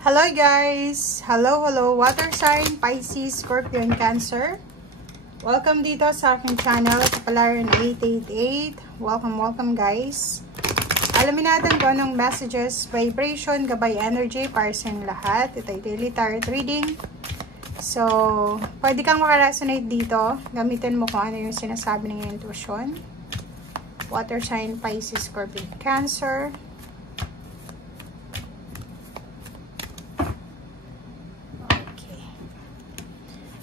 Hello guys! Hello! Water sign, Pisces, Scorpio, and Cancer. Welcome dito sa aking channel, Kapalaran 888. Welcome guys. Alamin natin kung anong messages, vibration, gabay energy para sa inyong lahat. Ito ay daily tarot reading. So, pwede kang makaresonate dito. Gamitin mo kung ano yung sinasabi ng intuition. Water sign, Pisces, Scorpio, Cancer.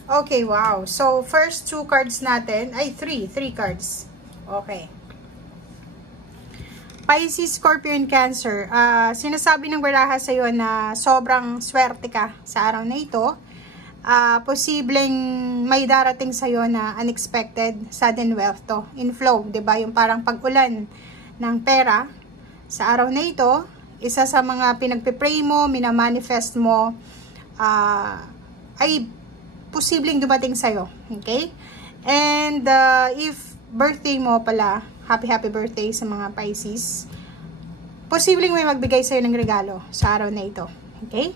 Okay, wow. So, first two cards natin, ay three cards. Okay. Pisces, Scorpio, and Cancer. Sinasabi ng baraha sa'yo na sobrang swerte ka sa araw na ito. Posibleng may darating sa'yo na unexpected, sudden wealth to. Inflow, diba? Yung parang pag-ulan ng pera sa araw na ito. Isa sa mga pinagpipray mo, minamanifest mo, ay posibleng dumating sa'yo. Okay? And if birthday mo pala, happy birthday sa mga Pisces. Posibleng may magbigay sa'yo ng regalo sa araw na ito. Okay?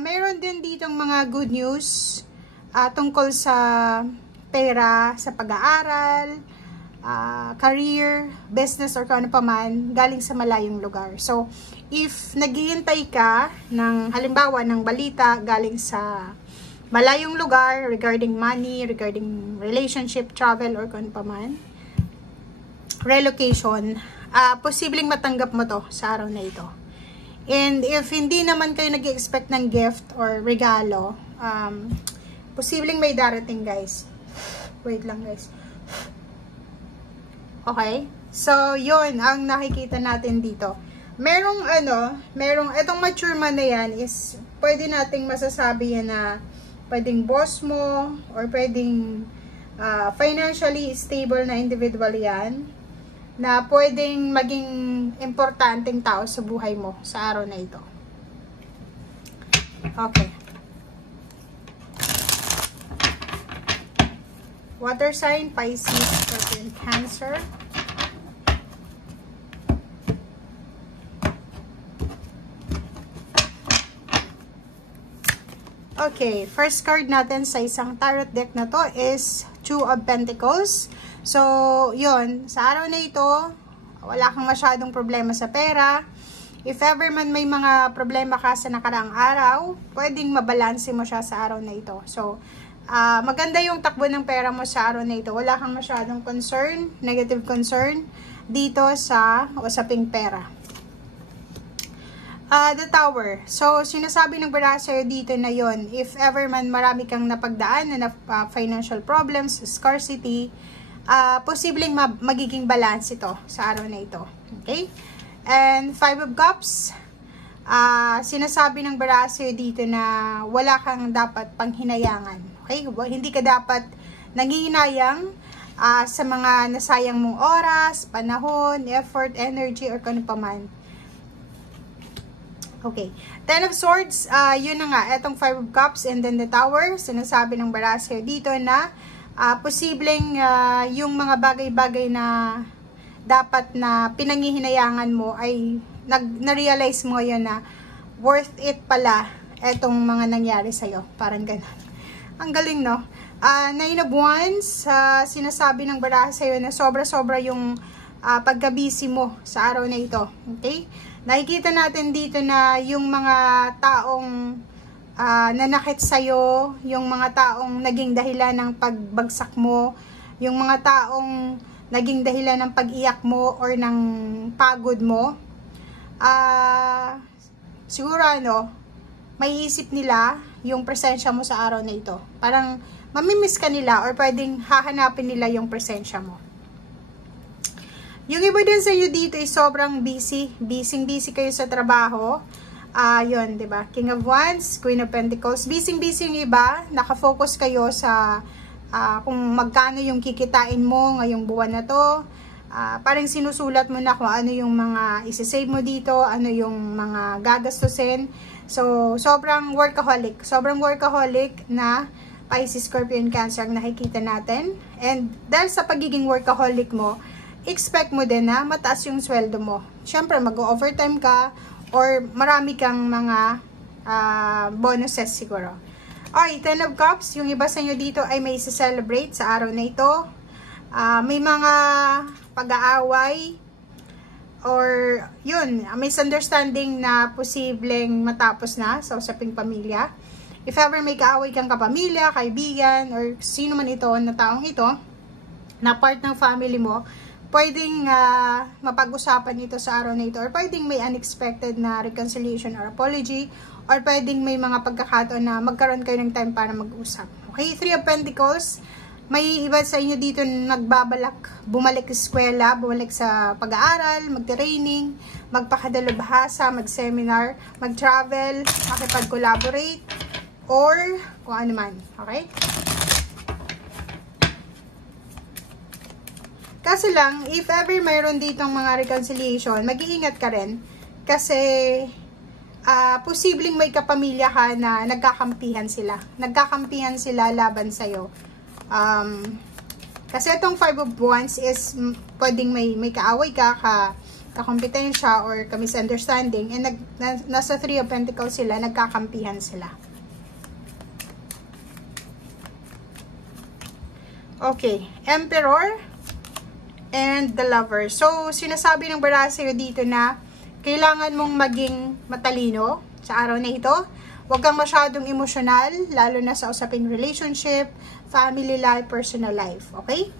Meron din ditong mga good news tungkol sa pera, sa pag-aaral, career, business, or kung ano pa man, galing sa malayong lugar. So, if naghihintay ka ng, halimbawa, ng balita galing sa malayong lugar regarding money, regarding relationship, travel, or kung pa man, relocation, posibleng matanggap mo to sa araw na ito. And if hindi naman kayo nag-expect ng gift or regalo, posibleng may darating guys. Wait lang guys. Okay? So, yun ang nakikita natin dito. Merong itong mature man na yan is, pwede nating masasabi yan na pwedeng boss mo or pwedeng financially stable na individual yan na pwedeng maging importanteng tao sa buhay mo sa araw na ito. Okay. Water sign, Pisces, Scorpio, and Cancer. Okay, first card natin sa isang tarot deck na to is Two of Pentacles. So, yun, sa araw na ito, wala kang masyadong problema sa pera. If ever man may mga problema ka sa nakaraang araw, pwedeng mabalanse mo siya sa araw na ito. So, maganda yung takbo ng pera mo sa araw na ito. Wala kang masyadong concern, negative concern dito sa usaping pera. The Tower. So, sinasabi ng baraha sa'yo dito na yon, if ever man marami kang napagdaan na financial problems, scarcity, posibleng magiging balance ito sa araw na ito. Okay? And Five of Cups, sinasabi ng baraha sa'yo dito na wala kang dapat panghinayangan. Okay? Hindi ka dapat nanghihinayang sa mga nasayang mong oras, panahon, effort, energy, or kung ano pa man. Okay. Ten of Swords, yun na nga, etong Five of Cups and then the Tower, sinasabi ng baraha sa'yo dito na posibleng yung mga bagay-bagay na dapat na pinanghihinayangan mo ay na-realize mo yun na worth it pala etong mga nangyari sa'yo. Parang ganun. Ang galing, no? Nine of Wands, sinasabi ng baraha sa'yo na sobra-sobra yung pagka-busy mo sa araw na ito. Okay? Nakikita natin dito na yung mga taong nanakit sa'yo, yung mga taong naging dahilan ng pagbagsak mo, yung mga taong naging dahilan ng pag-iyak mo or ng pagod mo, siguro may isip nila yung presensya mo sa araw na ito. Parang mamimiss ka nila or pwedeng hahanapin nila yung presensya mo. Yung iba din sa inyo dito ay sobrang busy. Busy kayo sa trabaho. Yun, diba? King of Wands, Queen of Pentacles. Busy yung iba. Nakafocus kayo sa kung magkano yung kikitain mo ngayong buwan na to. Parang sinusulat mo na kung ano yung mga isasave mo dito, ano yung mga gagastusin. So, sobrang workaholic. Sobrang workaholic na Pisces, Scorpio, and Cancer ang nakikita natin. And dahil sa pagiging workaholic mo, expect mo din na mataas yung sweldo mo. Siyempre, mag-overtime ka or marami kang mga bonuses siguro. Okay, 10 of Cups, yung iba sa inyo dito ay may celebrate sa araw na ito. May mga pag-aaway or yun, misunderstanding na posibleng matapos na sa usaping pamilya. If ever may kaaway kang kapamilya, kaibigan, or sino man ito na taong ito, na part ng family mo, pwedeng mapag-usapan ito sa araw na ito, or pwedeng may unexpected na reconciliation or apology, or pwedeng may mga pagkakataon na magkaroon kayo ng time para mag-usap. Okay, 3 of Pentacles, may iba sa inyo dito nagbabalak bumalik sa eskwela, bumalik sa pag-aaral, mag-training, magpakadalubhasa, mag-seminar, mag-travel, makipag-collaborate, or kung ano man. Okay? Kaso lang, if ever mayroon ditong mga reconciliation, mag-iingat ka rin. Kasi, posibleng may kapamilya ka na nagkakampihan sila. Nagkakampihan sila laban sa'yo. Kasi itong 5 of Wands is, pwedeng may kaaway ka, kakompetensya, or ka-misunderstanding, and nasa 3 of Pentacles sila, nagkakampihan sila. Okay, Emperor and the Lover. So, sinasabi ng baraha sa'yo dito na kailangan mong maging matalino sa araw na ito. Huwag kang masyadong emosyonal, lalo na sa usaping relationship, family life, personal life. Okay?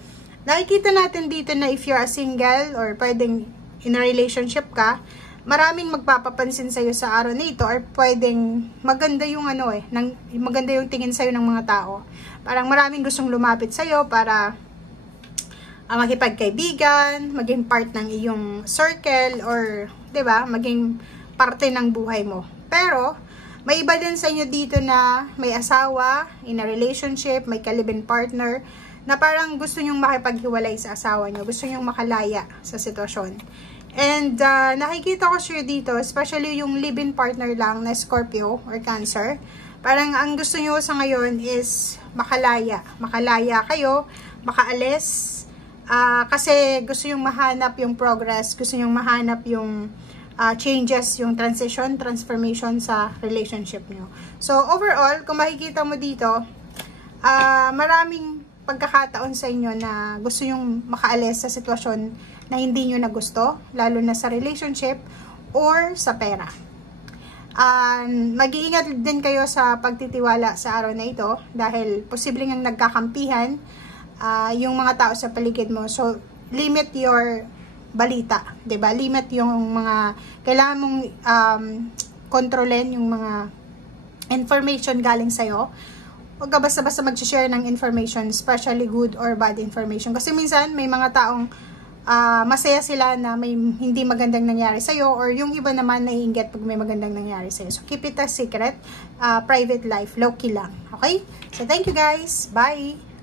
Nakikita natin dito na if you're a single or pwedeng in a relationship ka, maraming magpapapansin sa'yo sa araw na ito, or pwedeng maganda yung maganda yung tingin sa'yo ng mga tao. Parang maraming gustong lumapit sa'yo para makipagkaibigan, maging part ng iyong circle, or 'di ba, maging parte ng buhay mo. Pero may iba din sa inyo dito na may asawa, in a relationship, may ka-live-in partner, na parang gusto nyong makipaghiwalay sa asawa nyo, gusto nyong makalaya sa sitwasyon. And nakikita ko sure dito, especially yung live-in partner lang na Scorpio or Cancer, parang ang gusto nyo sa ngayon is makalaya kayo, makaalis, kasi gusto yung mahanap yung progress, gusto yung mahanap yung changes, yung transformation sa relationship nyo. So, overall, kung makikita mo dito, maraming pagkakataon sa inyo na gusto yung makaalis sa sitwasyon na hindi nyo na gusto, lalo na sa relationship or sa pera. Mag-iingat din kayo sa pagtitiwala sa araw na ito dahil posibleng ang nagkakampihan yung mga tao sa paligid mo. So, limit your balita, 'di ba? Limit yung mga kailangan mong kontrolin yung mga information galing sa'yo. Huwag ka basta-basta mag-share ng information, especially good or bad information. Kasi minsan, may mga taong masaya sila na may hindi magandang nangyari sa'yo, or yung iba naman naiinggit pag may magandang nangyari sa'yo. So, keep it a secret. Private life, low-key lang. Okay? So, thank you guys. Bye!